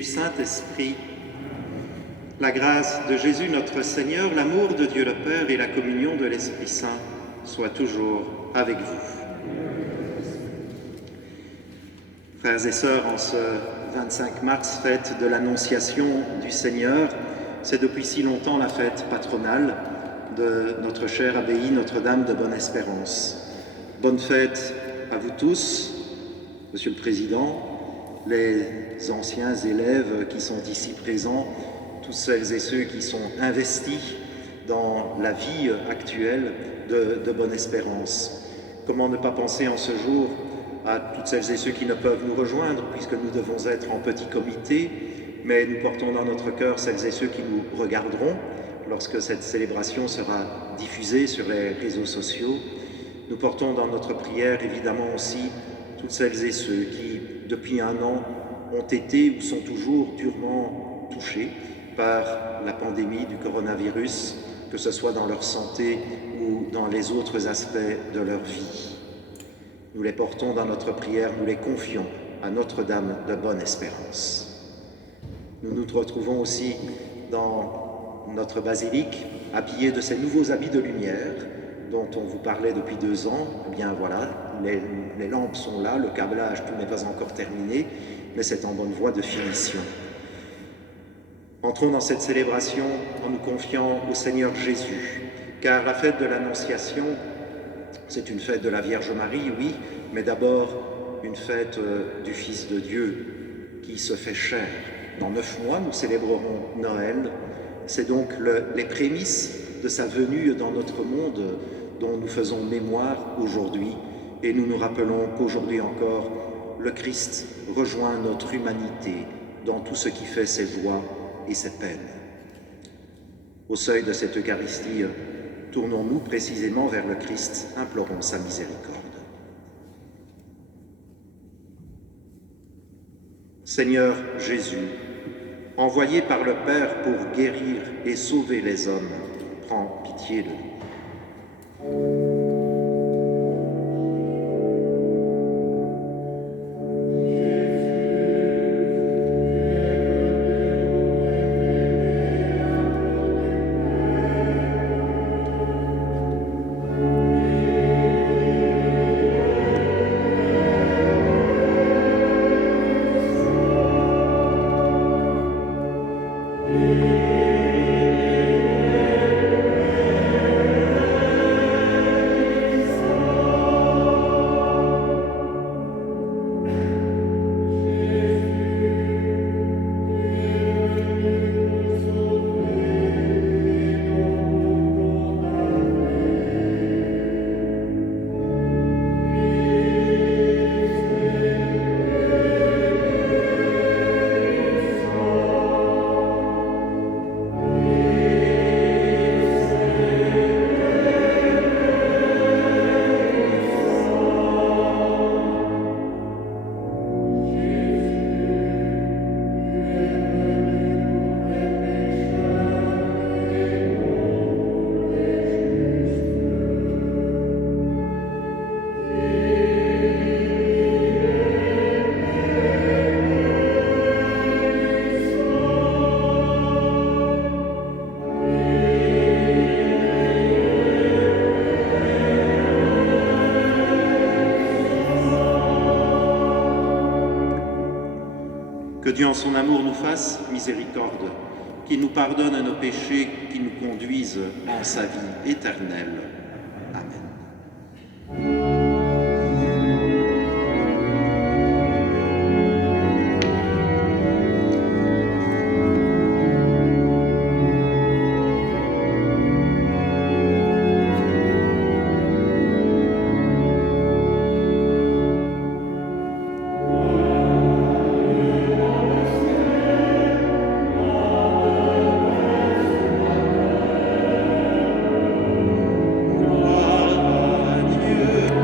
du Saint-Esprit, la grâce de Jésus notre Seigneur, l'amour de Dieu le Père et la communion de l'Esprit Saint soient toujours avec vous. Frères et sœurs, en ce 25 mars, fête de l'Annonciation du Seigneur, c'est depuis si longtemps la fête patronale de notre chère abbaye Notre-Dame de Bonne-Espérance. Bonne fête à vous tous, Monsieur le Président, les anciens élèves qui sont ici présents, tous celles et ceux qui sont investis dans la vie actuelle de Bonne-Espérance. Comment ne pas penser en ce jour à toutes celles et ceux qui ne peuvent nous rejoindre, puisque nous devons être en petit comité, mais nous portons dans notre cœur celles et ceux qui nous regarderont lorsque cette célébration sera diffusée sur les réseaux sociaux. Nous portons dans notre prière évidemment aussi toutes celles et ceux qui, depuis un an, ont été ou sont toujours durement touchés par la pandémie du coronavirus, que ce soit dans leur santé ou dans les autres aspects de leur vie. Nous les portons dans notre prière, nous les confions à Notre-Dame de Bonne-Espérance. Nous nous retrouvons aussi dans notre basilique, habillés de ces nouveaux habits de lumière dont on vous parlait depuis 2 ans. Eh bien voilà, les lampes sont là, le câblage, tout n'est pas encore terminé, mais c'est en bonne voie de finition. Entrons dans cette célébration en nous confiant au Seigneur Jésus, car la fête de l'Annonciation, c'est une fête de la Vierge Marie, oui, mais d'abord une fête du Fils de Dieu qui se fait chair. Dans 9 mois, nous célébrerons Noël. C'est donc les prémices de sa venue dans notre monde dont nous faisons mémoire aujourd'hui, et nous nous rappelons qu'aujourd'hui encore, le Christ rejoint notre humanité dans tout ce qui fait ses joies et ses peines. Au seuil de cette Eucharistie, tournons-nous précisément vers le Christ, implorons sa miséricorde. Seigneur Jésus, envoyé par le Père pour guérir et sauver les hommes, prends pitié de nous. Que Dieu en son amour nous fasse miséricorde, qu'il nous pardonne nos péchés, qu'il nous conduise en sa vie éternelle. Amen. Dieu.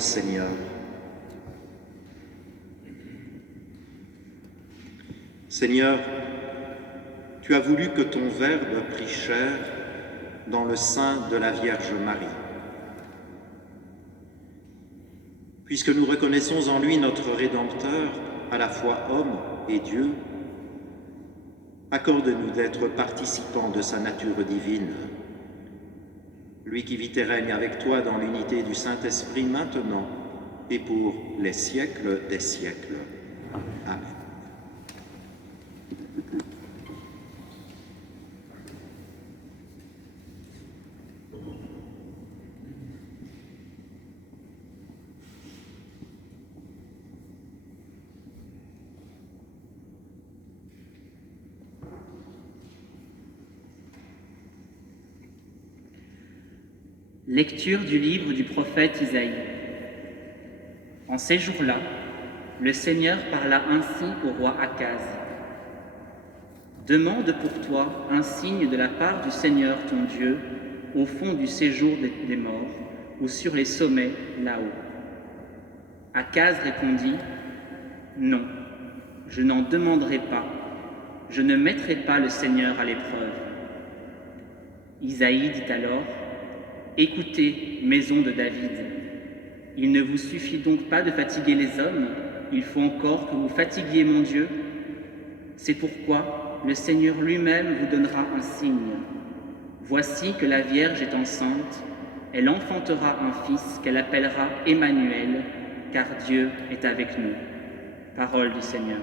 Seigneur. Seigneur, tu as voulu que ton Verbe prît chair dans le sein de la Vierge Marie. Puisque nous reconnaissons en lui notre Rédempteur, à la fois homme et Dieu, accorde-nous d'être participants de sa nature divine. Lui qui vit et règne avec toi dans l'unité du Saint-Esprit maintenant et pour les siècles des siècles. Amen. Lecture du livre du prophète Isaïe. En ces jours-là, le Seigneur parla ainsi au roi Akaz. Demande pour toi un signe de la part du Seigneur ton Dieu, au fond du séjour des morts, ou sur les sommets là-haut. Akaz répondit, non, je n'en demanderai pas, je ne mettrai pas le Seigneur à l'épreuve. Isaïe dit alors, écoutez, maison de David, il ne vous suffit donc pas de fatiguer les hommes, il faut encore que vous fatiguiez mon Dieu. C'est pourquoi le Seigneur lui-même vous donnera un signe. Voici que la Vierge est enceinte, elle enfantera un fils qu'elle appellera Emmanuel, car Dieu est avec nous. Parole du Seigneur.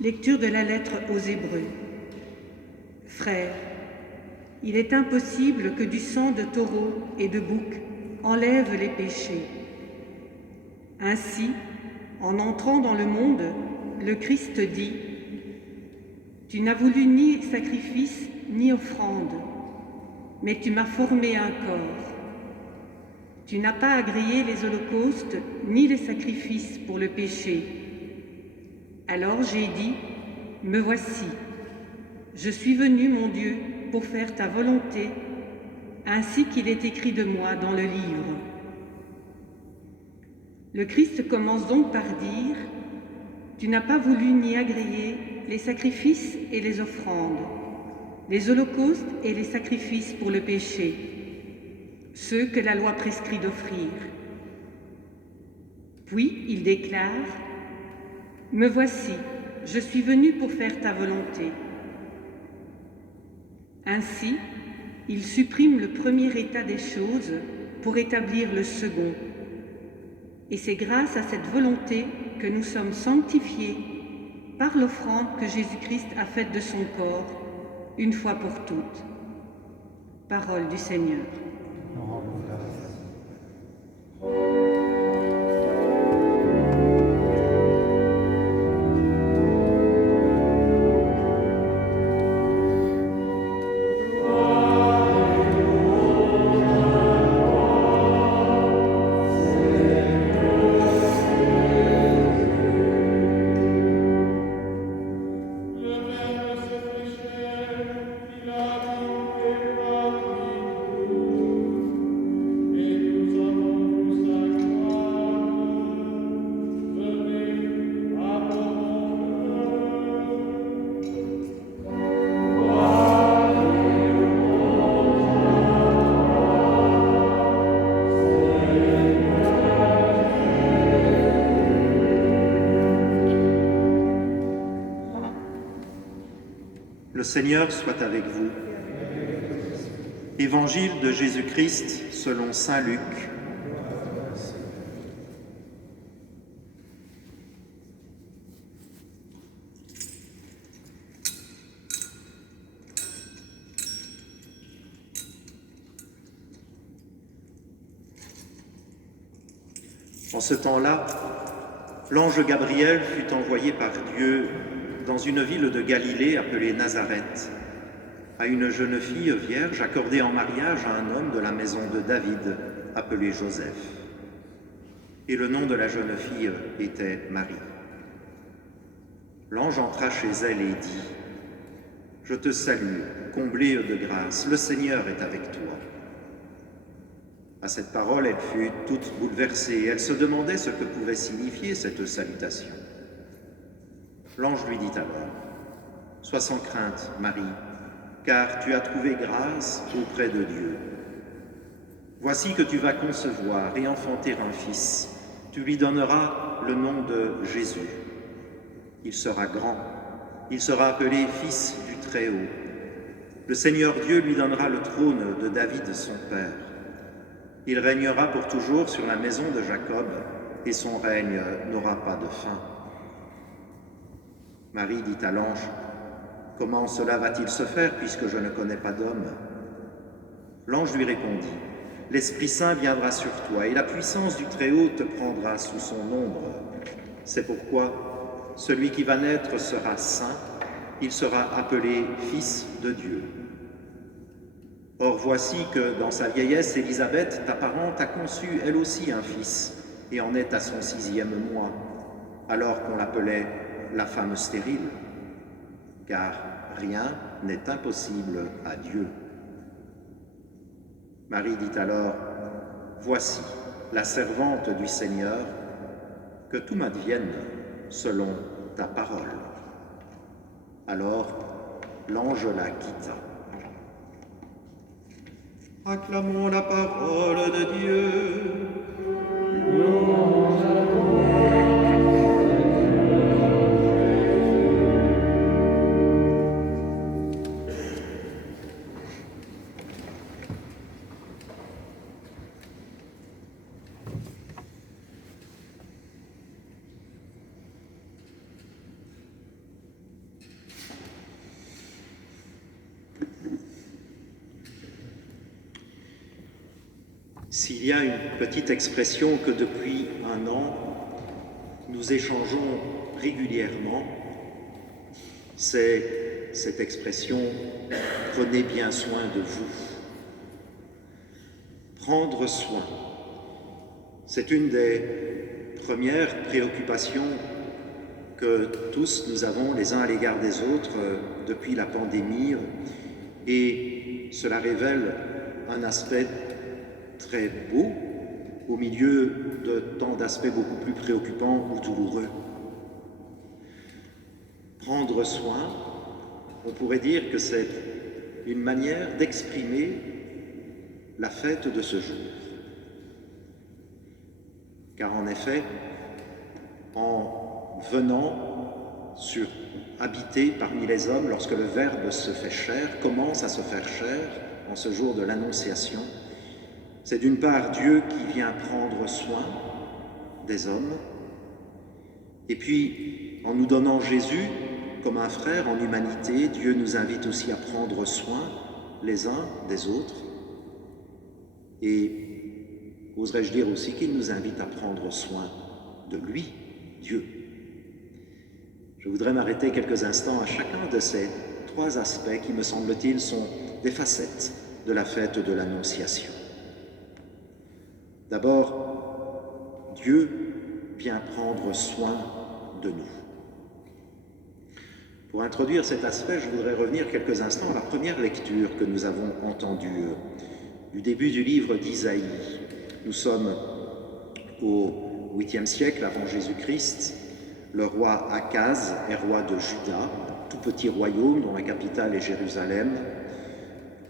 Lecture de la lettre aux Hébreux. Frères, il est impossible que du sang de taureau et de bouc enlève les péchés. Ainsi, en entrant dans le monde, le Christ dit « Tu n'as voulu ni sacrifice ni offrande, mais tu m'as formé un corps. Tu n'as pas agréé les holocaustes ni les sacrifices pour le péché. Alors j'ai dit, me voici. Je suis venu, mon Dieu, pour faire ta volonté, ainsi qu'il est écrit de moi dans le livre. » Le Christ commence donc par dire, « Tu n'as pas voulu ni agréer les sacrifices et les offrandes, les holocaustes et les sacrifices pour le péché, ceux que la loi prescrit d'offrir. » Puis il déclare, « Me voici, je suis venu pour faire ta volonté. » Ainsi, il supprime le premier état des choses pour établir le second. Et c'est grâce à cette volonté que nous sommes sanctifiés par l'offrande que Jésus-Christ a faite de son corps, une fois pour toutes. Parole du Seigneur. Le Seigneur soit avec vous. Évangile de Jésus-Christ selon saint Luc. En ce temps-là, l'ange Gabriel fut envoyé par Dieu dans une ville de Galilée appelée Nazareth, à une jeune fille vierge accordée en mariage à un homme de la maison de David, appelé Joseph. Et le nom de la jeune fille était Marie. L'ange entra chez elle et dit, « Je te salue, comblée de grâce, le Seigneur est avec toi. » À cette parole, elle fut toute bouleversée, et elle se demandait ce que pouvait signifier cette salutation. L'ange lui dit alors, « Sois sans crainte, Marie, car tu as trouvé grâce auprès de Dieu. Voici que tu vas concevoir et enfanter un fils. Tu lui donneras le nom de Jésus. Il sera grand, il sera appelé Fils du Très-Haut. Le Seigneur Dieu lui donnera le trône de David son père. Il régnera pour toujours sur la maison de Jacob, et son règne n'aura pas de fin. » Marie dit à l'ange, « Comment cela va-t-il se faire, puisque je ne connais pas d'homme ?» L'ange lui répondit, « L'Esprit Saint viendra sur toi, et la puissance du Très-Haut te prendra sous son ombre. C'est pourquoi celui qui va naître sera saint, il sera appelé Fils de Dieu. Or voici que dans sa vieillesse, Élisabeth, ta parente, a conçu elle aussi un fils, et en est à son 6e mois, alors qu'on l'appelait la femme stérile, car rien n'est impossible à Dieu. » Marie dit alors, « Voici la servante du Seigneur, que tout m'advienne selon ta parole. » Alors l'ange la quitta. Acclamons la parole de Dieu. Louange à toi. S'il y a une petite expression que depuis un an, nous échangeons régulièrement, c'est cette expression « prenez bien soin de vous ». Prendre soin, c'est une des premières préoccupations que tous nous avons les uns à l'égard des autres depuis la pandémie, et cela révèle un aspect très beau au milieu de tant d'aspects beaucoup plus préoccupants ou douloureux. Prendre soin, on pourrait dire que c'est une manière d'exprimer la fête de ce jour. Car en effet, en venant habiter parmi les hommes, lorsque le Verbe se fait chair, commence à se faire chair en ce jour de l'Annonciation, c'est d'une part Dieu qui vient prendre soin des hommes, et puis en nous donnant Jésus comme un frère en humanité, Dieu nous invite aussi à prendre soin les uns des autres, et oserais-je dire aussi qu'il nous invite à prendre soin de lui, Dieu. Je voudrais m'arrêter quelques instants à chacun de ces trois aspects qui, me semble-t-il, sont des facettes de la fête de l'Annonciation. D'abord, Dieu vient prendre soin de nous. Pour introduire cet aspect, je voudrais revenir quelques instants à la première lecture que nous avons entendue du début du livre d'Isaïe. Nous sommes au 8e siècle avant Jésus-Christ. Le roi Akaz est roi de Juda, tout petit royaume dont la capitale est Jérusalem.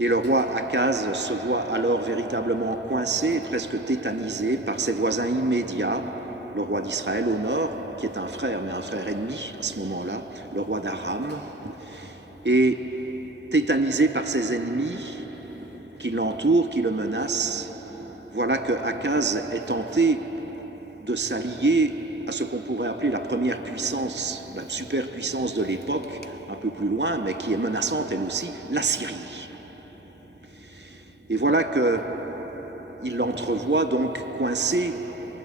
Et le roi Akaz se voit alors véritablement coincé et presque tétanisé par ses voisins immédiats, le roi d'Israël au nord, qui est un frère, mais un frère ennemi à ce moment-là, le roi d'Aram, et tétanisé par ses ennemis qui l'entourent, qui le menacent. Voilà que Akaz est tenté de s'allier à ce qu'on pourrait appeler la première puissance, la superpuissance de l'époque, un peu plus loin, mais qui est menaçante elle aussi, la Syrie. Et voilà qu'il l'entrevoit donc coincé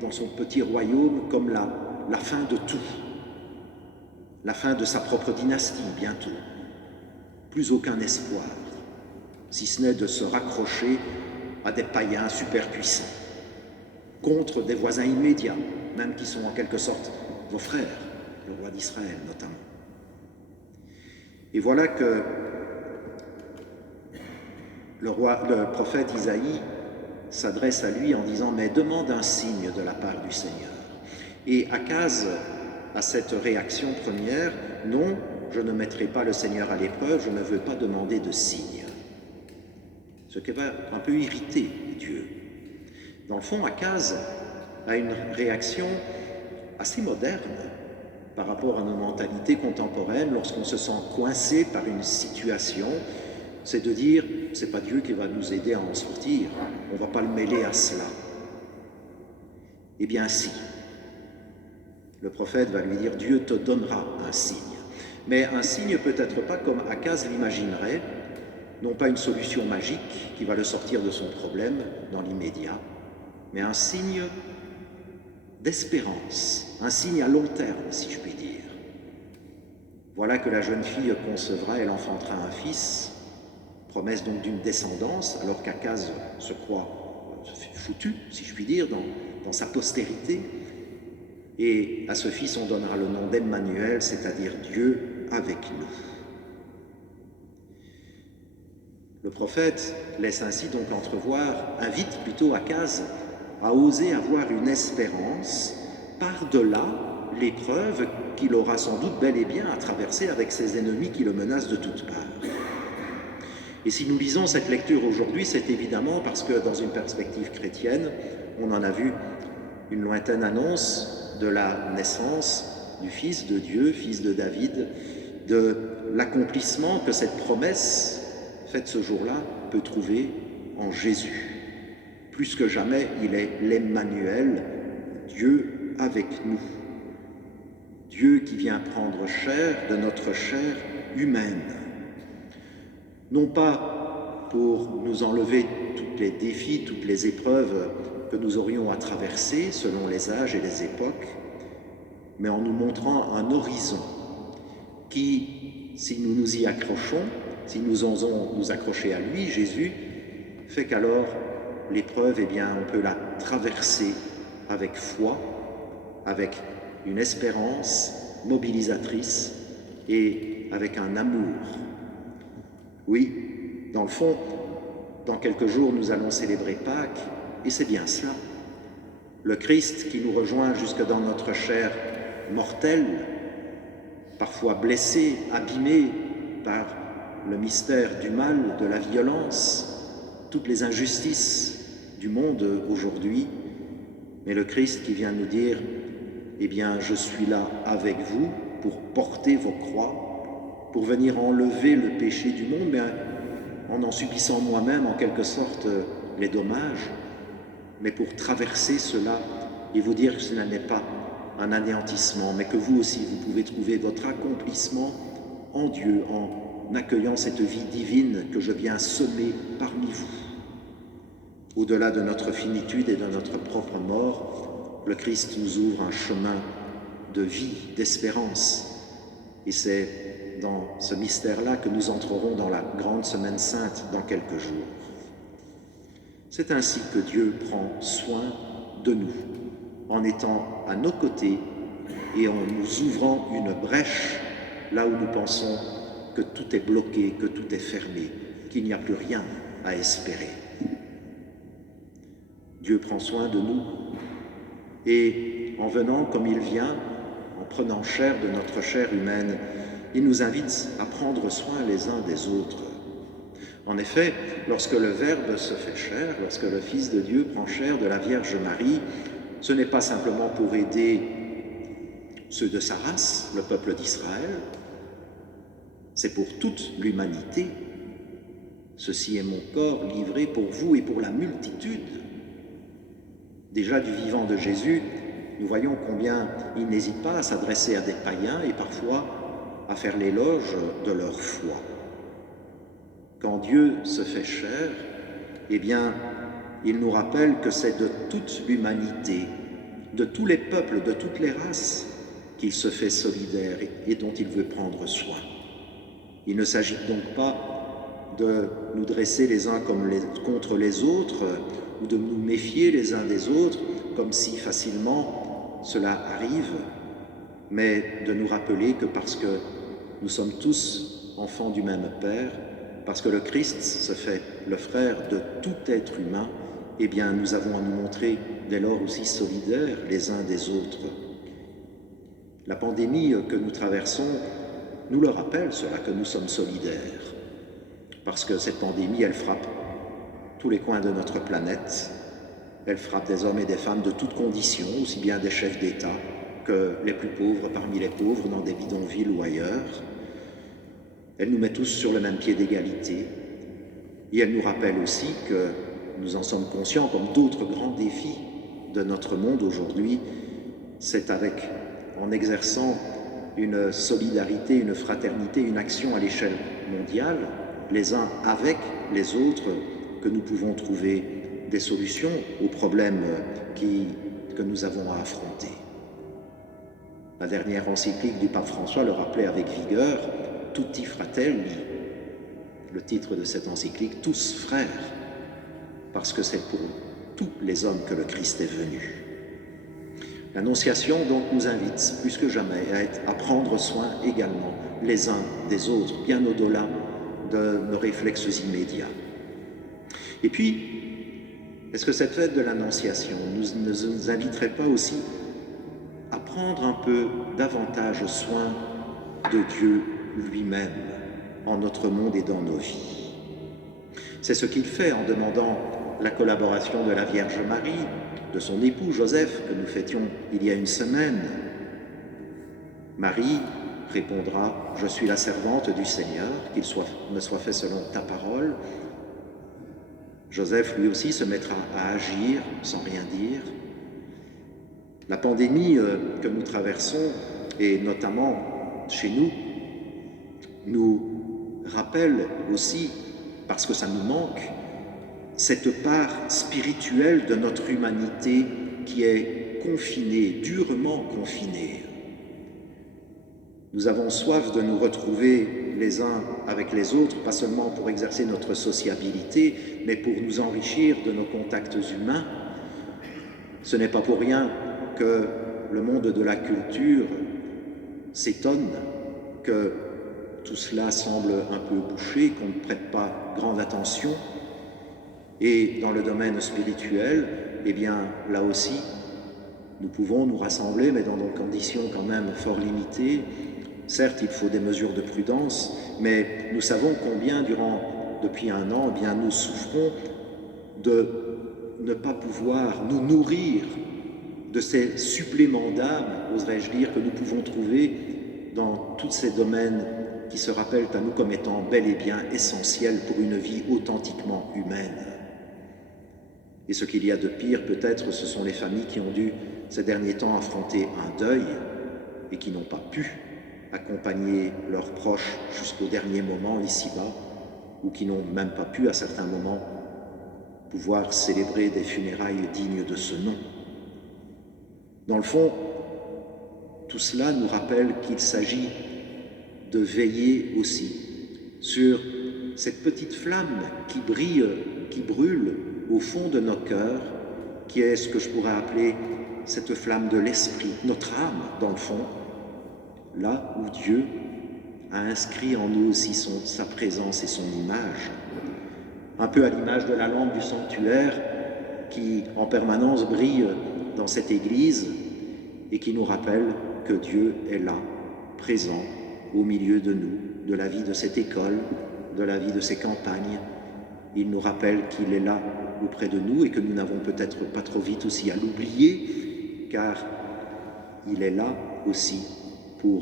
dans son petit royaume comme la fin de tout, la fin de sa propre dynastie bientôt. Plus aucun espoir, si ce n'est de se raccrocher à des païens superpuissants, contre des voisins immédiats, même qui sont en quelque sorte vos frères, le roi d'Israël notamment. Et voilà que le prophète Isaïe s'adresse à lui en disant « Mais demande un signe de la part du Seigneur ». Et Akaz a cette réaction première « Non, je ne mettrai pas le Seigneur à l'épreuve, je ne veux pas demander de signe ». Ce qui va un peu irriter Dieu. Dans le fond, Akaz a une réaction assez moderne par rapport à nos mentalités contemporaines lorsqu'on se sent coincé par une situation, c'est de dire « c'est pas Dieu qui va nous aider à en sortir, on ne va pas le mêler à cela ». Eh bien si. Le prophète va lui dire « Dieu te donnera un signe ». Mais un signe peut-être pas comme Akaz l'imaginerait, non pas une solution magique qui va le sortir de son problème dans l'immédiat, mais un signe d'espérance, un signe à long terme, si je puis dire. Voilà que la jeune fille concevra, elle enfantera un fils, promesse donc d'une descendance, alors qu'Akaz se croit foutu, si je puis dire, dans sa postérité. Et à ce fils, on donnera le nom d'Emmanuel, c'est-à-dire Dieu avec nous. Le prophète laisse ainsi donc entrevoir, invite plutôt Akaz à oser avoir une espérance par-delà l'épreuve qu'il aura sans doute bel et bien à traverser avec ses ennemis qui le menacent de toutes parts. Et si nous lisons cette lecture aujourd'hui, c'est évidemment parce que dans une perspective chrétienne, on en a vu une lointaine annonce de la naissance du Fils de Dieu, Fils de David, de l'accomplissement que cette promesse faite ce jour-là peut trouver en Jésus. Plus que jamais, il est l'Emmanuel, Dieu avec nous. Dieu qui vient prendre chair de notre chair humaine. Non pas pour nous enlever tous les défis, toutes les épreuves que nous aurions à traverser selon les âges et les époques, mais en nous montrant un horizon qui, si nous nous y accrochons, si nous osons nous accrocher à lui, Jésus, fait qu'alors l'épreuve, eh bien, on peut la traverser avec foi, avec une espérance mobilisatrice et avec un amour. Oui, dans le fond, dans quelques jours, nous allons célébrer Pâques, et c'est bien cela. Le Christ qui nous rejoint jusque dans notre chair mortelle, parfois blessée, abîmée par le mystère du mal, de la violence, toutes les injustices du monde aujourd'hui, mais le Christ qui vient nous dire « Eh bien, je suis là avec vous pour porter vos croix, pour venir enlever le péché du monde, mais en subissant moi-même en quelque sorte les dommages, mais pour traverser cela et vous dire que ce n'est pas un anéantissement, mais que vous aussi, vous pouvez trouver votre accomplissement en Dieu, en accueillant cette vie divine que je viens semer parmi vous. » Au-delà de notre finitude et de notre propre mort, le Christ nous ouvre un chemin de vie, d'espérance. Et c'est dans ce mystère-là que nous entrerons dans la grande semaine sainte dans quelques jours. C'est ainsi que Dieu prend soin de nous, en étant à nos côtés et en nous ouvrant une brèche là où nous pensons que tout est bloqué, que tout est fermé, qu'il n'y a plus rien à espérer. Dieu prend soin de nous et en venant comme il vient, en prenant chair de notre chair humaine, il nous invite à prendre soin les uns des autres. En effet, lorsque le Verbe se fait chair, lorsque le Fils de Dieu prend chair de la Vierge Marie, ce n'est pas simplement pour aider ceux de sa race, le peuple d'Israël, c'est pour toute l'humanité. Ceci est mon corps livré pour vous et pour la multitude. Déjà du vivant de Jésus, nous voyons combien il n'hésite pas à s'adresser à des païens et parfois à faire l'éloge de leur foi. Quand Dieu se fait chair, eh bien, il nous rappelle que c'est de toute l'humanité, de tous les peuples, de toutes les races, qu'il se fait solidaire et dont il veut prendre soin. Il ne s'agit donc pas de nous dresser les uns contre les autres ou de nous méfier les uns des autres comme si facilement cela arrive, mais de nous rappeler que parce que nous sommes tous enfants du même Père, parce que le Christ se fait le frère de tout être humain, eh bien nous avons à nous montrer dès lors aussi solidaires les uns des autres. La pandémie que nous traversons nous le rappelle, cela, que nous sommes solidaires, parce que cette pandémie, elle frappe tous les coins de notre planète, elle frappe des hommes et des femmes de toutes conditions, aussi bien des chefs d'État que les plus pauvres parmi les pauvres dans des bidonvilles ou ailleurs. Elle nous met tous sur le même pied d'égalité et elle nous rappelle aussi que nous en sommes conscients, comme d'autres grands défis de notre monde aujourd'hui, c'est en exerçant une solidarité, une fraternité, une action à l'échelle mondiale, les uns avec les autres, que nous pouvons trouver des solutions aux problèmes que nous avons à affronter. La dernière encyclique du pape François le rappelait avec vigueur, « Tutti fratelli », le titre de cette encyclique, « Tous frères », parce que c'est pour tous les hommes que le Christ est venu. L'Annonciation donc nous invite plus que jamais à prendre soin également les uns des autres, bien au-delà de nos réflexes immédiats. Et puis, est-ce que cette fête de l'Annonciation ne nous inviterait pas aussi à prendre un peu davantage soin de Dieu lui-même en notre monde et dans nos vies? C'est ce qu'il fait en demandant la collaboration de la Vierge Marie, de son époux Joseph, que nous fêtions il y a une semaine. Marie répondra « Je suis la servante du Seigneur, qu'il me soit fait selon ta parole ». Joseph, lui aussi, se mettra à agir sans rien dire. La pandémie que nous traversons, et notamment chez nous, nous rappelle aussi parce que ça nous manque, cette part spirituelle de notre humanité qui est confinée, durement confinée. Nous avons soif de nous retrouver les uns avec les autres, pas seulement pour exercer notre sociabilité, mais pour nous enrichir de nos contacts humains. Ce n'est pas pour rien que le monde de la culture s'étonne que tout cela semble un peu bouché, qu'on ne prête pas grande attention. Et dans le domaine spirituel, eh bien, là aussi, nous pouvons nous rassembler, mais dans des conditions quand même fort limitées. Certes, il faut des mesures de prudence, mais nous savons combien, depuis un an, eh bien, nous souffrons de ne pas pouvoir nous nourrir de ces suppléments d'âme, oserais-je dire, que nous pouvons trouver dans tous ces domaines qui se rappellent à nous comme étant bel et bien essentiels pour une vie authentiquement humaine. Et ce qu'il y a de pire, peut-être, ce sont les familles qui ont dû, ces derniers temps, affronter un deuil et qui n'ont pas pu accompagner leurs proches jusqu'au dernier moment ici-bas, ou qui n'ont même pas pu, à certains moments, pouvoir célébrer des funérailles dignes de ce nom. Dans le fond, tout cela nous rappelle qu'il s'agit de veiller aussi sur cette petite flamme qui brille, qui brûle au fond de nos cœurs, qui est ce que je pourrais appeler cette flamme de l'esprit, notre âme, dans le fond, là où Dieu a inscrit en nous aussi sa présence et son image, un peu à l'image de la lampe du sanctuaire qui en permanence brille dans cette église et qui nous rappelle que Dieu est là, présent au milieu de nous, de la vie de cette école, de la vie de ces campagnes. Il nous rappelle qu'il est là auprès de nous et que nous n'avons peut-être pas trop vite aussi à l'oublier, car il est là aussi pour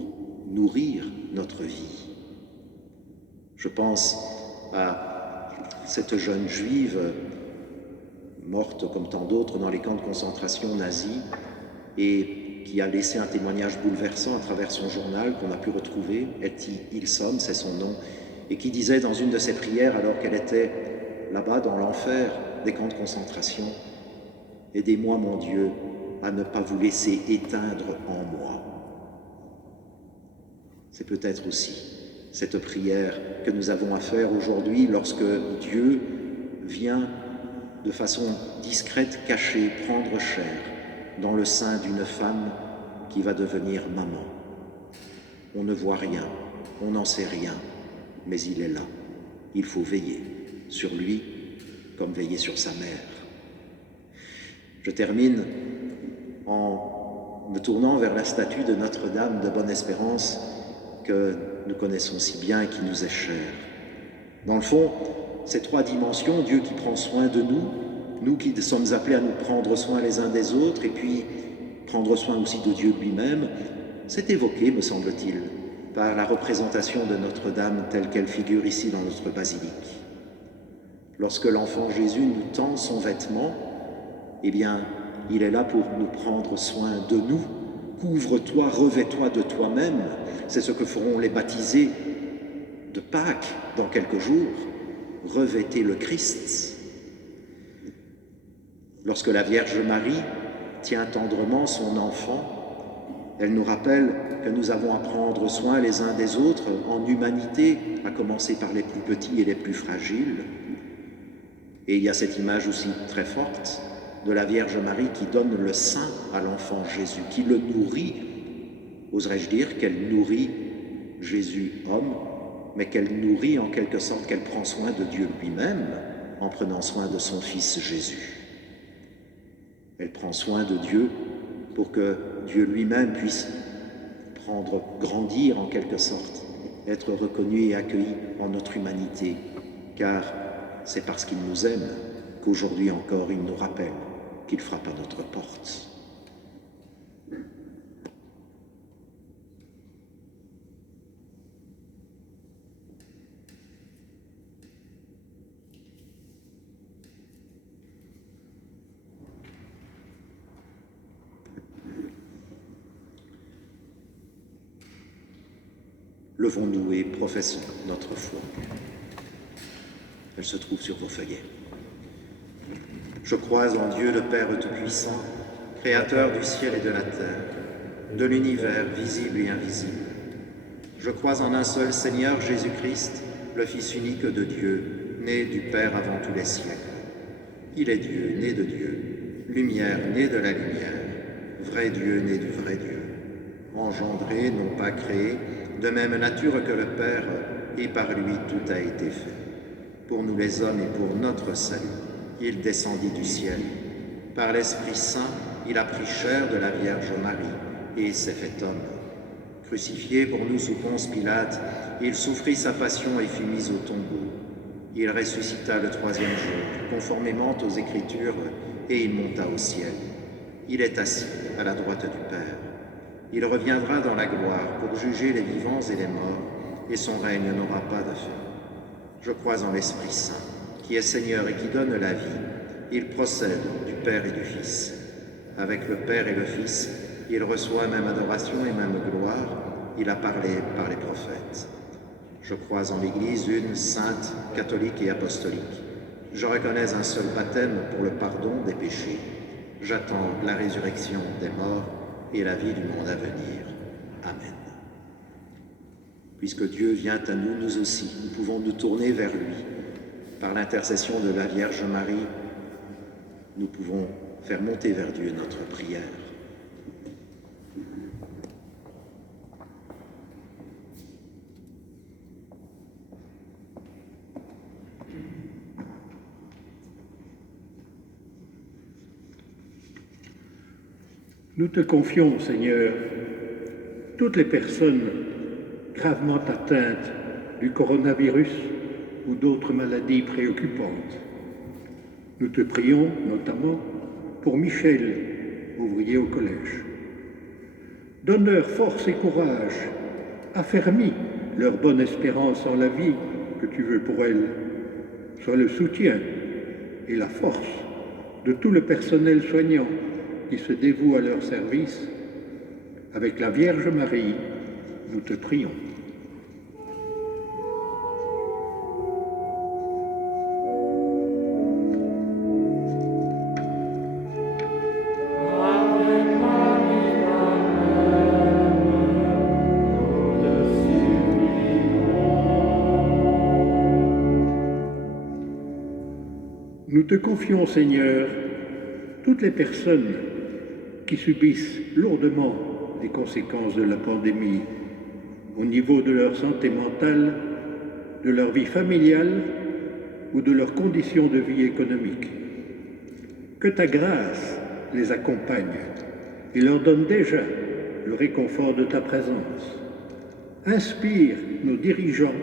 nourrir notre vie. Je pense à cette jeune juive morte comme tant d'autres dans les camps de concentration nazis et qui a laissé un témoignage bouleversant à travers son journal qu'on a pu retrouver, Etty Hillesum, c'est son nom, et qui disait dans une de ses prières alors qu'elle était là-bas dans l'enfer des camps de concentration, « Aidez-moi mon Dieu à ne pas vous laisser éteindre en moi ». C'est peut-être aussi cette prière que nous avons à faire aujourd'hui lorsque Dieu vient de façon discrète, cachée, prendre chair dans le sein d'une femme qui va devenir maman. On ne voit rien, on n'en sait rien, mais il est là. Il faut veiller sur lui comme veiller sur sa mère. Je termine en me tournant vers la statue de Notre-Dame de Bonne-Espérance que nous connaissons si bien et qui nous est chère. Dans le fond, ces trois dimensions, Dieu qui prend soin de nous, nous qui sommes appelés à nous prendre soin les uns des autres, et puis prendre soin aussi de Dieu lui-même, c'est évoqué, me semble-t-il, par la représentation de Notre-Dame telle qu'elle figure ici dans notre basilique. Lorsque l'enfant Jésus nous tend son vêtement, eh bien, il est là pour nous prendre soin de nous. Couvre-toi, revêt-toi de toi-même. C'est ce que feront les baptisés de Pâques dans quelques jours. Revêtez le Christ. Lorsque la Vierge Marie tient tendrement son enfant, elle nous rappelle que nous avons à prendre soin les uns des autres en humanité, à commencer par les plus petits et les plus fragiles. Et il y a cette image aussi très forte de la Vierge Marie qui donne le sein à l'enfant Jésus, qui le nourrit, oserais-je dire qu'elle nourrit Jésus homme, mais qu'elle nourrit en quelque sorte, qu'elle prend soin de Dieu lui-même en prenant soin de son Fils Jésus. Elle prend soin de Dieu pour que Dieu lui-même puisse grandir en quelque sorte, être reconnu et accueilli en notre humanité, car c'est parce qu'il nous aime qu'aujourd'hui encore il nous rappelle qu'il frappe à notre porte. Levons-nous et professons notre foi. Elle se trouve sur vos feuillets. Je crois en Dieu le Père Tout-Puissant, Créateur du ciel et de la terre, de l'univers visible et invisible. Je crois en un seul Seigneur Jésus-Christ, le Fils unique de Dieu, né du Père avant tous les siècles. Il est Dieu, né de Dieu, lumière, né de la lumière, vrai Dieu, né du vrai Dieu, engendré, non pas créé, de même nature que le Père, et par lui tout a été fait. Pour nous les hommes et pour notre salut, il descendit du ciel. Par l'Esprit Saint, il a pris chair de la Vierge Marie et s'est fait homme. Crucifié pour nous sous Ponce Pilate, il souffrit sa passion et fut mis au tombeau. Il ressuscita le troisième jour, conformément aux Écritures, et il monta au ciel. Il est assis à la droite du Père. Il reviendra dans la gloire pour juger les vivants et les morts, et son règne n'aura pas de fin. Je crois en l'Esprit Saint, qui est Seigneur et qui donne la vie. Il procède du Père et du Fils. Avec le Père et le Fils, il reçoit même adoration et même gloire. Il a parlé par les prophètes. Je crois en l'Église une, sainte, catholique et apostolique. Je reconnais un seul baptême pour le pardon des péchés. J'attends la résurrection des morts et la vie du monde à venir. Amen. Puisque Dieu vient à nous, nous aussi, nous pouvons nous tourner vers lui. Par l'intercession de la Vierge Marie, nous pouvons faire monter vers Dieu notre prière. Nous te confions, Seigneur, toutes les personnes gravement atteintes du coronavirus ou d'autres maladies préoccupantes. Nous te prions notamment pour Michel, ouvrier au collège. Donne-leur force et courage, affermis leur bonne espérance en la vie que tu veux pour elles. Sois le soutien et la force de tout le personnel soignant qui se dévoue à leur service. Avec la Vierge Marie, nous te prions. Nous te confions, Seigneur, toutes les personnes qui subissent lourdement les conséquences de la pandémie au niveau de leur santé mentale, de leur vie familiale ou de leurs conditions de vie économique. Que ta grâce les accompagne et leur donne déjà le réconfort de ta présence. Inspire nos dirigeants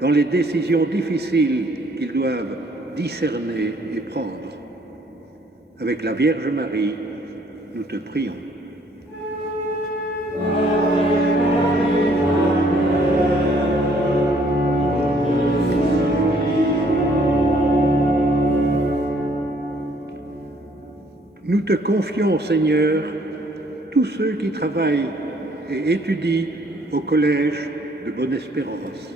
dans les décisions difficiles qu'ils doivent discerner et prendre. Avec la Vierge Marie, nous te prions. Nous te confions, Seigneur, tous ceux qui travaillent et étudient au collège de Bonne-Espérance.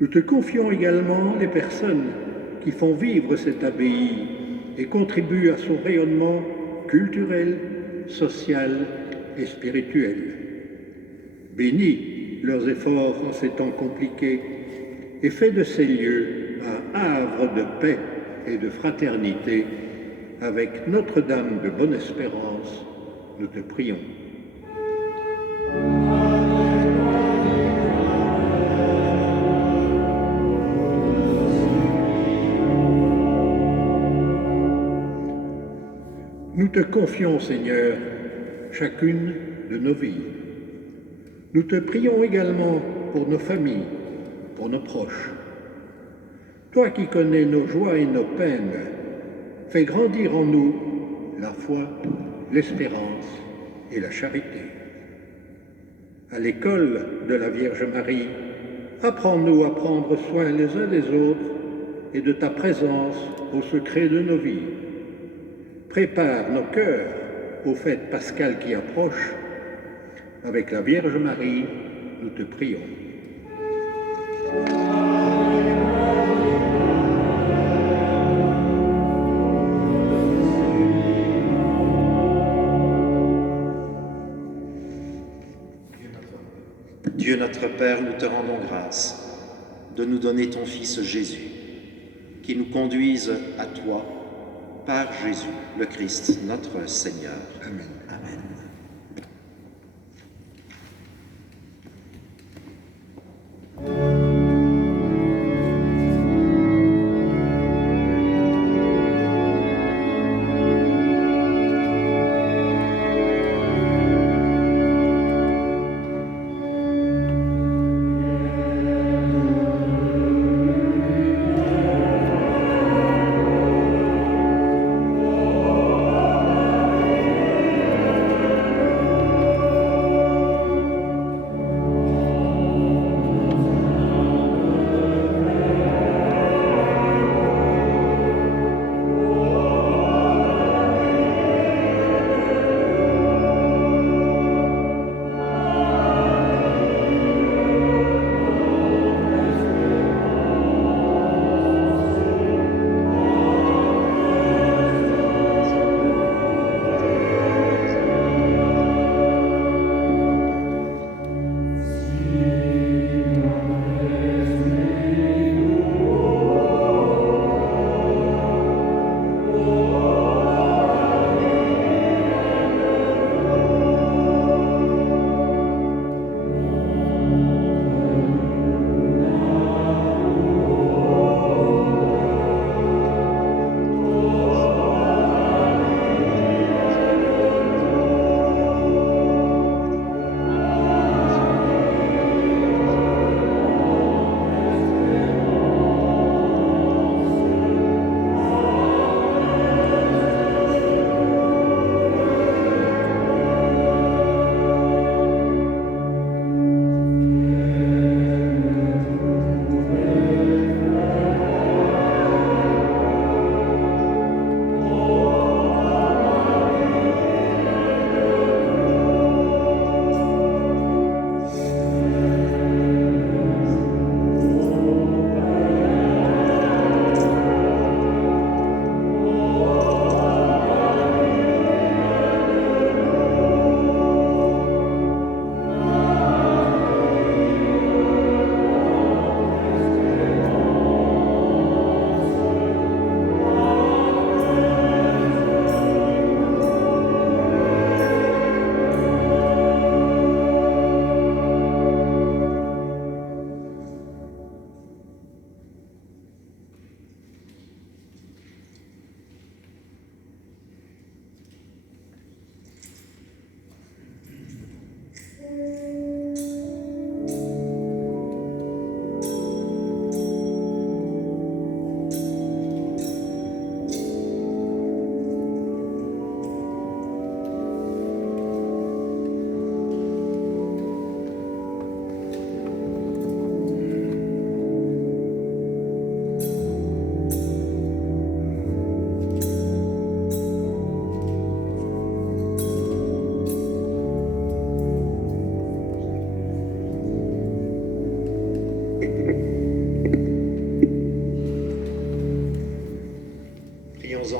Nous te confions également les personnes qui font vivre cette abbaye et contribuent à son rayonnement culturel, social et spirituel. Bénis leurs efforts en ces temps compliqués et fais de ces lieux un havre de paix et de fraternité. Avec Notre-Dame de Bonne-Espérance, nous te prions. Nous te confions, Seigneur, chacune de nos vies. Nous te prions également pour nos familles, pour nos proches. Toi qui connais nos joies et nos peines, fais grandir en nous la foi, l'espérance et la charité. À l'école de la Vierge Marie, apprends-nous à prendre soin les uns des autres et de ta présence au secret de nos vies. Prépare nos cœurs aux fêtes pascales qui approchent. Avec la Vierge Marie, nous te prions. Dieu notre Père, nous te rendons grâce de nous donner ton Fils Jésus, qui nous conduise à toi par Jésus, le Christ, notre Seigneur. Amen. Amen.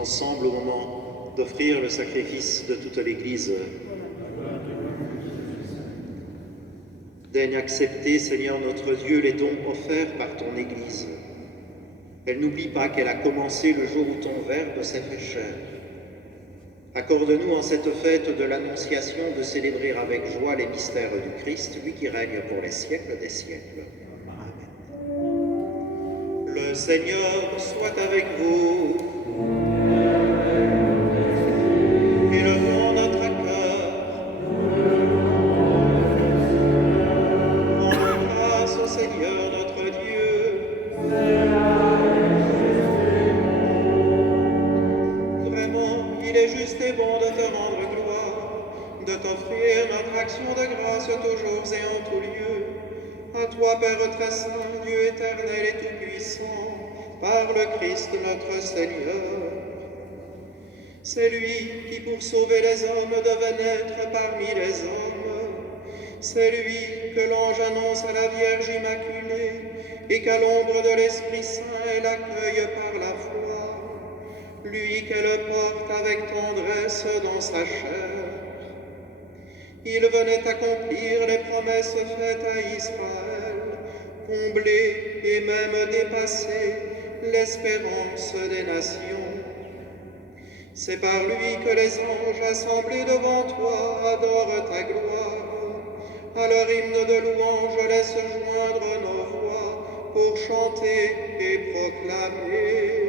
Ensemble au moment d'offrir le sacrifice de toute l'Église. Daigne accepter, Seigneur notre Dieu, les dons offerts par ton Église. Elle n'oublie pas qu'elle a commencé le jour où ton Verbe s'est fait chair. Accorde-nous en cette fête de l'Annonciation de célébrer avec joie les mystères du Christ, lui qui règne pour les siècles des siècles. Amen. Le Seigneur soit avec vous. Père très saint, Dieu éternel et tout-puissant, par le Christ notre Seigneur. C'est lui qui, pour sauver les hommes, devait naître parmi les hommes. C'est lui que l'ange annonce à la Vierge Immaculée et qu'à l'ombre de l'Esprit Saint, elle accueille par la foi. Lui qu'elle porte avec tendresse dans sa chair. Il venait accomplir les promesses faites à Israël, combler et même dépasser l'espérance des nations. C'est par lui que les anges assemblés devant toi adorent ta gloire. À leur hymne de louange, laisse joindre nos voix pour chanter et proclamer.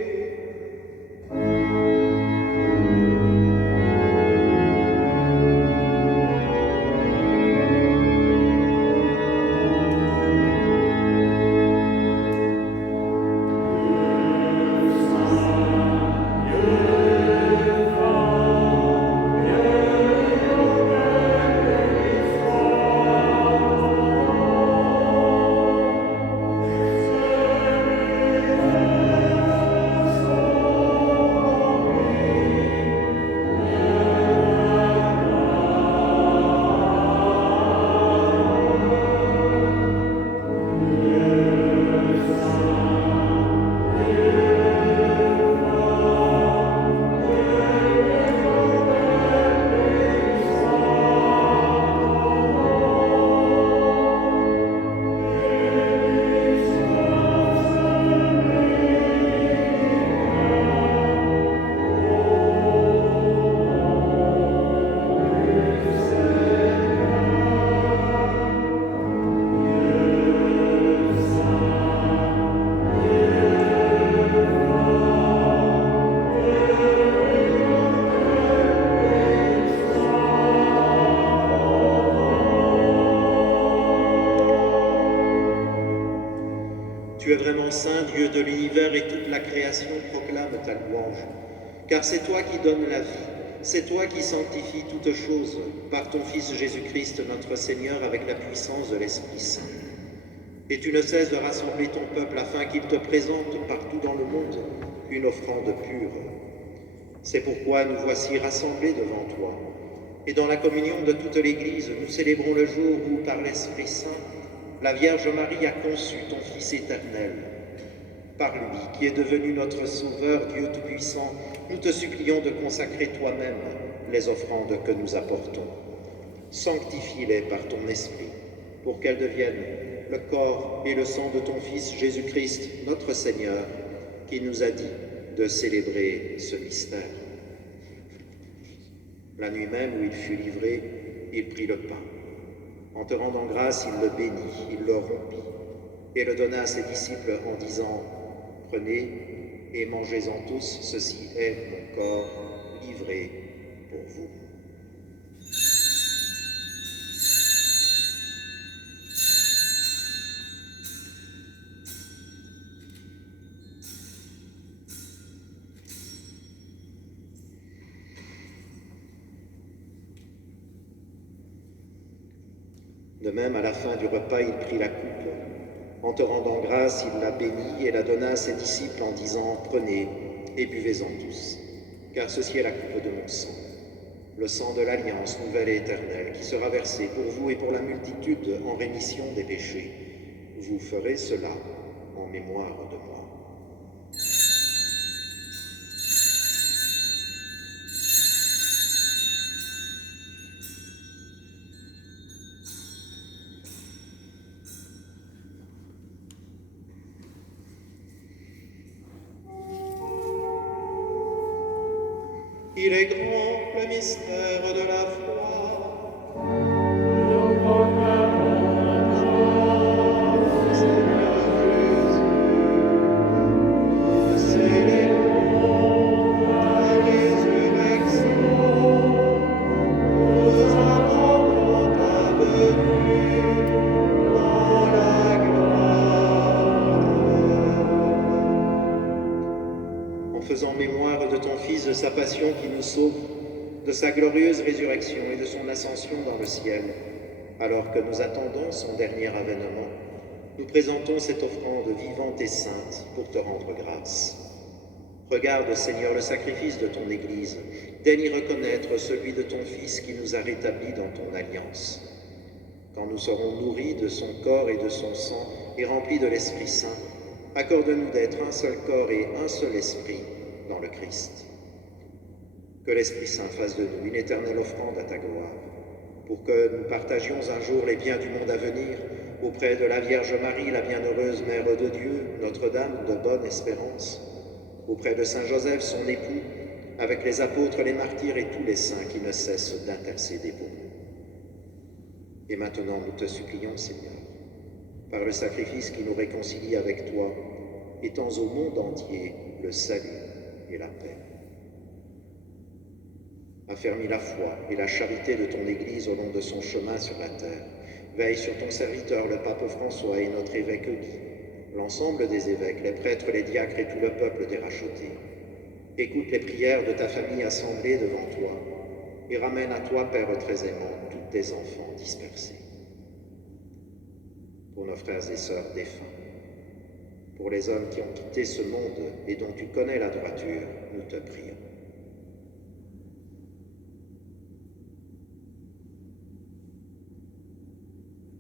Tu es vraiment saint, Dieu de l'univers, et toute la création proclame ta louange. Car c'est toi qui donnes la vie, c'est toi qui sanctifies toutes choses par ton Fils Jésus-Christ, notre Seigneur, avec la puissance de l'Esprit Saint. Et tu ne cesses de rassembler ton peuple afin qu'il te présente partout dans le monde une offrande pure. C'est pourquoi nous voici rassemblés devant toi. Et dans la communion de toute l'Église, nous célébrons le jour où, par l'Esprit Saint, la Vierge Marie a conçu ton Fils éternel. Par lui, qui est devenu notre Sauveur, Dieu Tout-Puissant, nous te supplions de consacrer toi-même les offrandes que nous apportons. Sanctifie-les par ton Esprit, pour qu'elles deviennent le corps et le sang de ton Fils Jésus-Christ, notre Seigneur, qui nous a dit de célébrer ce mystère. La nuit même où il fut livré, il prit le pain. En te rendant grâce, il le bénit, il le rompit et le donna à ses disciples en disant « Prenez et mangez-en tous, ceci est mon corps livré pour vous. » De même, à la fin du repas, il prit la coupe. En te rendant grâce, il la bénit et la donna à ses disciples en disant « Prenez et buvez-en tous, car ceci est la coupe de mon sang, le sang de l'alliance nouvelle et éternelle, qui sera versé pour vous et pour la multitude en rémission des péchés. Vous ferez cela en mémoire de moi. » Il est grand le mystère de la foi. Nous proclamons ton Seigneur Jésus. Nous célébrons ta résurrection. Nous attendons ta venue dans la gloire. En faisant mémoire de ton Fils, de sa passion qui nous sauve, de sa glorieuse résurrection et de son ascension dans le ciel, alors que nous attendons son dernier avènement, nous présentons cette offrande vivante et sainte pour te rendre grâce. Regarde, Seigneur, le sacrifice de ton Église, daigne y reconnaître celui de ton Fils qui nous a rétablis dans ton alliance. Quand nous serons nourris de son corps et de son sang et remplis de l'Esprit Saint, accorde-nous d'être un seul corps et un seul esprit dans le Christ. Que l'Esprit Saint fasse de nous une éternelle offrande à ta gloire. pour que nous partagions un jour les biens du monde à venir, auprès de la Vierge Marie, la bienheureuse Mère de Dieu, Notre-Dame de bonne espérance, auprès de Saint Joseph, son époux, avec les apôtres, les martyrs et tous les saints qui ne cessent d'intercéder pour nous. Et maintenant, nous te supplions, Seigneur, par le sacrifice qui nous réconcilie avec toi, étends au monde entier le salut et la paix. Affermis la foi et la charité de ton Église au long de son chemin sur la terre. Veille sur ton serviteur, le pape François, et notre évêque Guy, l'ensemble des évêques, les prêtres, les diacres et tout le peuple des rachetés. Écoute les prières de ta famille assemblée devant toi et ramène à toi, Père très aimant, tous tes enfants dispersés. Pour nos frères et sœurs défunts, pour les hommes qui ont quitté ce monde et dont tu connais la droiture, nous te prions.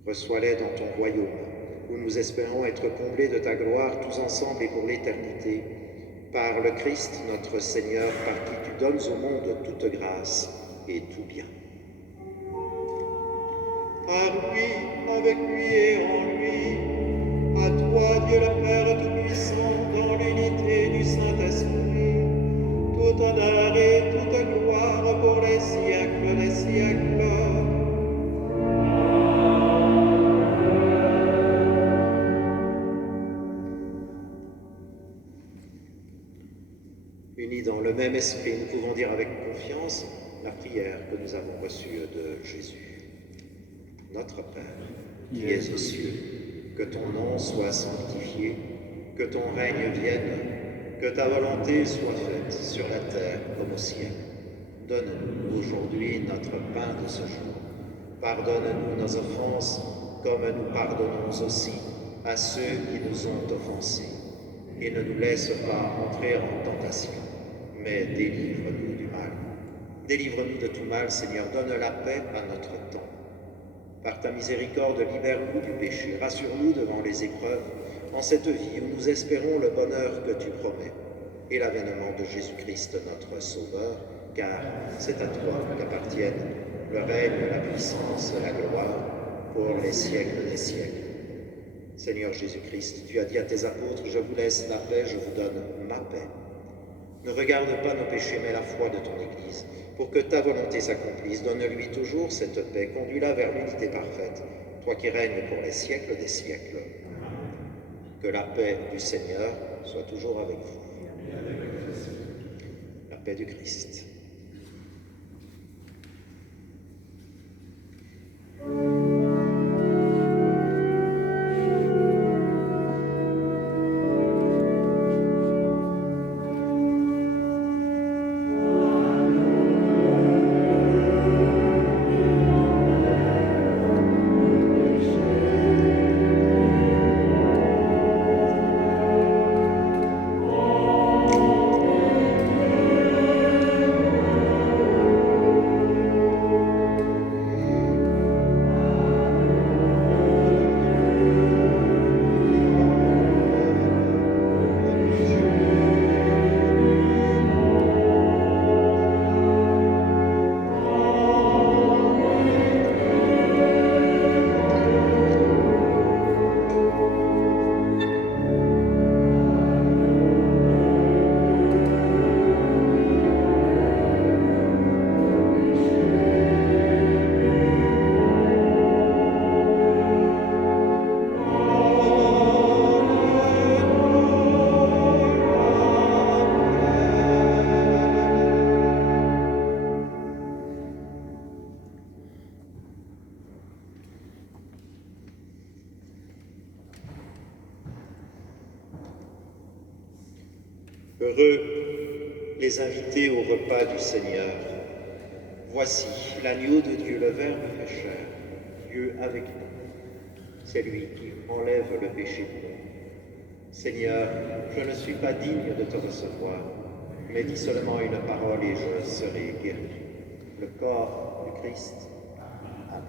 Reçois-les dans ton royaume, où nous espérons être comblés de ta gloire tous ensemble et pour l'éternité, par le Christ notre Seigneur, par qui tu donnes au monde toute grâce et tout bien. Par lui, avec lui et en lui, à toi, Dieu le Père Tout-Puissant, dans l'unité du Saint-Esprit, tout honneur et toute gloire pour les siècles des siècles. Unis dans le même esprit, nous pouvons dire avec confiance la prière que nous avons reçue de Jésus. Notre Père, qui es aux cieux, que ton nom soit sanctifié, que ton règne vienne, que ta volonté soit faite sur la terre comme au ciel. Donne-nous aujourd'hui notre pain de ce jour. Pardonne-nous nos offenses, comme nous pardonnons aussi à ceux qui nous ont offensés. Et ne nous laisse pas entrer en tentation, mais délivre-nous du mal. Délivre-nous de tout mal, Seigneur, donne la paix à notre temps. Par ta miséricorde, libère-nous du péché, rassure-nous devant les épreuves, en cette vie où nous espérons le bonheur que tu promets, et l'avènement de Jésus-Christ, notre Sauveur, car c'est à toi qu'appartiennent le règne, la puissance, la gloire, pour les siècles des siècles. Seigneur Jésus-Christ, tu as dit à tes apôtres, je vous laisse la paix, je vous donne ma paix. Ne regarde pas nos péchés, mais la foi de ton Église, pour que ta volonté s'accomplisse. Donne-lui toujours cette paix, conduis-la vers l'unité parfaite, toi qui règnes pour les siècles des siècles. Que la paix du Seigneur soit toujours avec vous. La paix du Christ. Heureux les invités au repas du Seigneur. Voici l'agneau de Dieu, le Verbe fait chair, Dieu avec nous. C'est lui qui enlève le péché du monde. Seigneur, je ne suis pas digne de te recevoir, mais dis seulement une parole et je serai guéri. Le corps du Christ. Amen.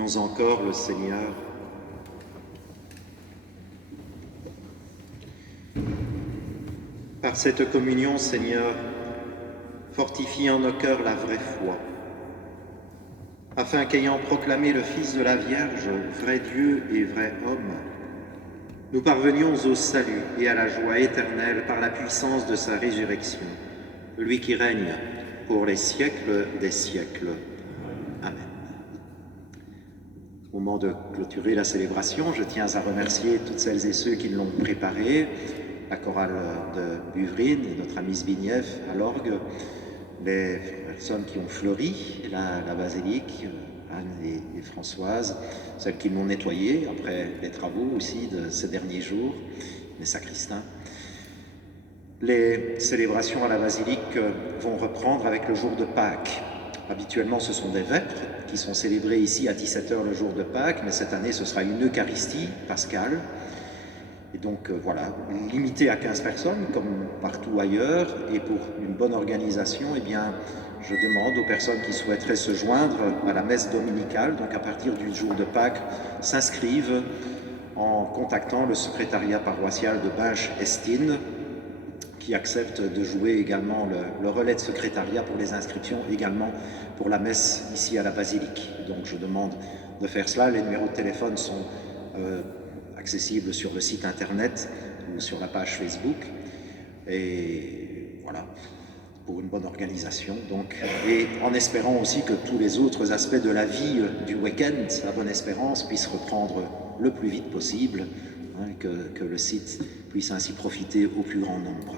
Prions encore le Seigneur. Par cette communion, Seigneur, fortifie en nos cœurs la vraie foi, afin qu'ayant proclamé le Fils de la Vierge, vrai Dieu et vrai homme, nous parvenions au salut et à la joie éternelle par la puissance de sa résurrection, lui qui règne pour les siècles des siècles. Amen. Au moment de clôturer la célébration, je tiens à remercier toutes celles et ceux qui l'ont préparée, la chorale de Buvrine et notre ami Zbigniew à l'orgue, les personnes qui ont fleuri la basilique, Anne et Françoise, celles qui l'ont nettoyée après les travaux aussi de ces derniers jours, les sacristains. Les célébrations à la basilique vont reprendre avec le jour de Pâques. Habituellement, ce sont des vêpres qui sont célébrés ici à 17h le jour de Pâques, mais cette année, ce sera une Eucharistie pascale. Et donc voilà, limité à 15 personnes, comme partout ailleurs, et pour une bonne organisation, eh bien, je demande aux personnes qui souhaiteraient se joindre à la messe dominicale, donc à partir du jour de Pâques, s'inscrivent en contactant le secrétariat paroissial de Binche-Estine, qui accepte de jouer également le relais de secrétariat pour les inscriptions, également pour la messe ici à la basilique. Donc je demande de faire cela. Les numéros de téléphone sont accessibles sur le site internet ou sur la page Facebook. Et voilà, pour une bonne organisation. Donc, et en espérant aussi que tous les autres aspects de la vie du week-end à Bonne-Espérance puissent reprendre le plus vite possible, hein, que le site puisse ainsi profiter au plus grand nombre.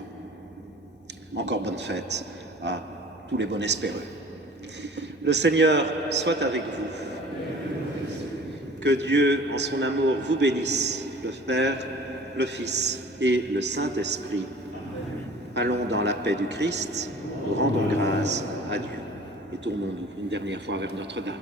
Encore bonne fête à tous les bons espéreux. Le Seigneur soit avec vous. Que Dieu, en son amour, vous bénisse, le Père, le Fils et le Saint-Esprit. Allons dans la paix du Christ, nous rendons grâce à Dieu et tournons-nous une dernière fois vers Notre-Dame.